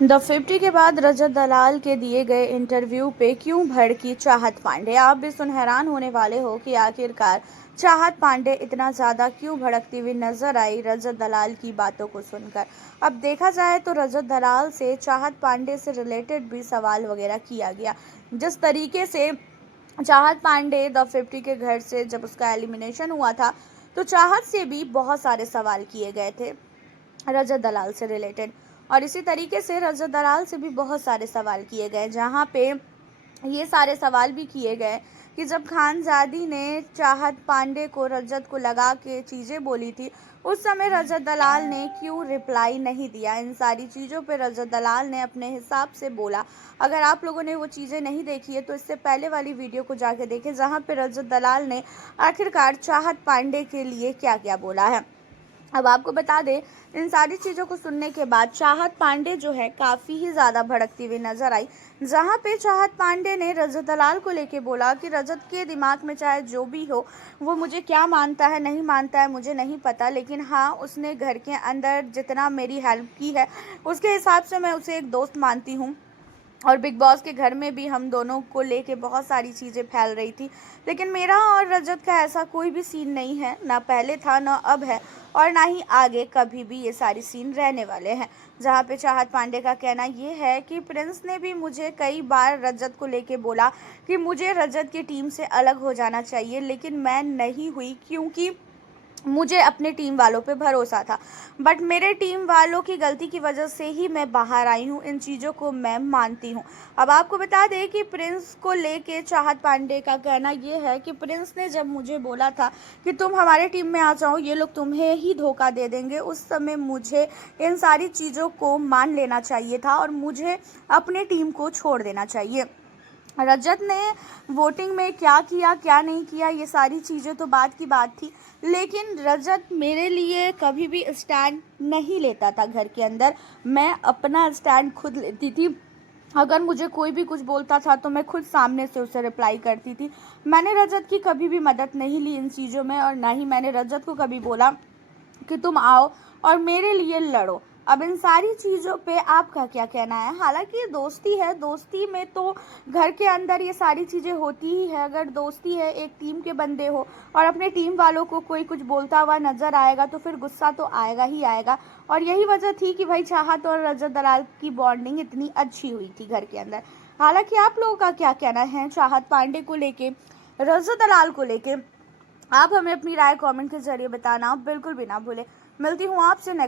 The 50 के बाद रजत दलाल के दिए गए इंटरव्यू पे क्यों भड़की चाहत पांडे। आप भी सुन हैरान होने वाले हो कि आखिरकार चाहत पांडे इतना ज़्यादा क्यों भड़कती हुई नजर आई रजत दलाल की बातों को सुनकर। अब देखा जाए तो रजत दलाल से चाहत पांडे से रिलेटेड भी सवाल वगैरह किया गया। जिस तरीके से चाहत पांडे द 50 के घर से जब उसका एलिमिनेशन हुआ था तो चाहत से भी बहुत सारे सवाल किए गए थे रजत दलाल से रिलेटेड, और इसी तरीके से रजत दलाल से भी बहुत सारे सवाल किए गए, जहां पे ये सारे सवाल भी किए गए कि जब खानजादी ने चाहत पांडे को रजत को लगा के चीज़ें बोली थी उस समय रजत दलाल ने क्यों रिप्लाई नहीं दिया। इन सारी चीज़ों पे रजत दलाल ने अपने हिसाब से बोला। अगर आप लोगों ने वो चीज़ें नहीं देखी है तो इससे पहले वाली वीडियो को जाके देखें, जहाँ पे रजत दलाल ने आखिरकार चाहत पांडे के लिए क्या क्या बोला है। अब आपको बता दें, इन सारी चीज़ों को सुनने के बाद चाहत पांडे जो है काफ़ी ही ज़्यादा भड़कती हुई नजर आई, जहां पे चाहत पांडे ने रजत दलाल को लेके बोला कि रजत के दिमाग में चाहे जो भी हो, वो मुझे क्या मानता है नहीं मानता है मुझे नहीं पता, लेकिन हाँ उसने घर के अंदर जितना मेरी हेल्प की है उसके हिसाब से मैं उसे एक दोस्त मानती हूँ। और बिग बॉस के घर में भी हम दोनों को लेके बहुत सारी चीज़ें फैल रही थी, लेकिन मेरा और रजत का ऐसा कोई भी सीन नहीं है, ना पहले था ना अब है और ना ही आगे कभी भी ये सारी सीन रहने वाले हैं। जहाँ पे चाहत पांडे का कहना ये है कि प्रिंस ने भी मुझे कई बार रजत को लेके बोला कि मुझे रजत की टीम से अलग हो जाना चाहिए, लेकिन मैं नहीं हुई क्योंकि मुझे अपने टीम वालों पे भरोसा था, बट मेरे टीम वालों की गलती की वजह से ही मैं बाहर आई हूँ। इन चीज़ों को मैं मानती हूँ। अब आपको बता दें कि प्रिंस को लेके चाहत पांडे का कहना ये है कि प्रिंस ने जब मुझे बोला था कि तुम हमारे टीम में आ जाओ, ये लोग तुम्हें ही धोखा दे देंगे, उस समय मुझे इन सारी चीज़ों को मान लेना चाहिए था और मुझे अपनी टीम को छोड़ देना चाहिए। रजत ने वोटिंग में क्या किया क्या नहीं किया ये सारी चीज़ें तो बात की बात थी, लेकिन रजत मेरे लिए कभी भी स्टैंड नहीं लेता था घर के अंदर। मैं अपना स्टैंड खुद लेती थी। अगर मुझे कोई भी कुछ बोलता था तो मैं खुद सामने से उसे रिप्लाई करती थी। मैंने रजत की कभी भी मदद नहीं ली इन चीज़ों में, और ना ही मैंने रजत को कभी बोला कि तुम आओ और मेरे लिए लड़ो। अब इन सारी चीज़ों पे आपका क्या कहना है। हालांकि ये दोस्ती है, दोस्ती में तो घर के अंदर ये सारी चीज़ें होती ही है। अगर दोस्ती है, एक टीम के बंदे हो और अपने टीम वालों को कोई कुछ बोलता हुआ नज़र आएगा तो फिर गुस्सा तो आएगा ही आएगा, और यही वजह थी कि भाई चाहत और रजत दलाल की बॉन्डिंग इतनी अच्छी हुई थी घर के अंदर। हालांकि आप लोगों का क्या कहना है चाहत पांडे को लेके, रजत दलाल को लेके, आप हमें अपनी राय कमेंट के जरिए बताना बिल्कुल भी ना भूलें। मिलती हूँ आपसे नेक्स्ट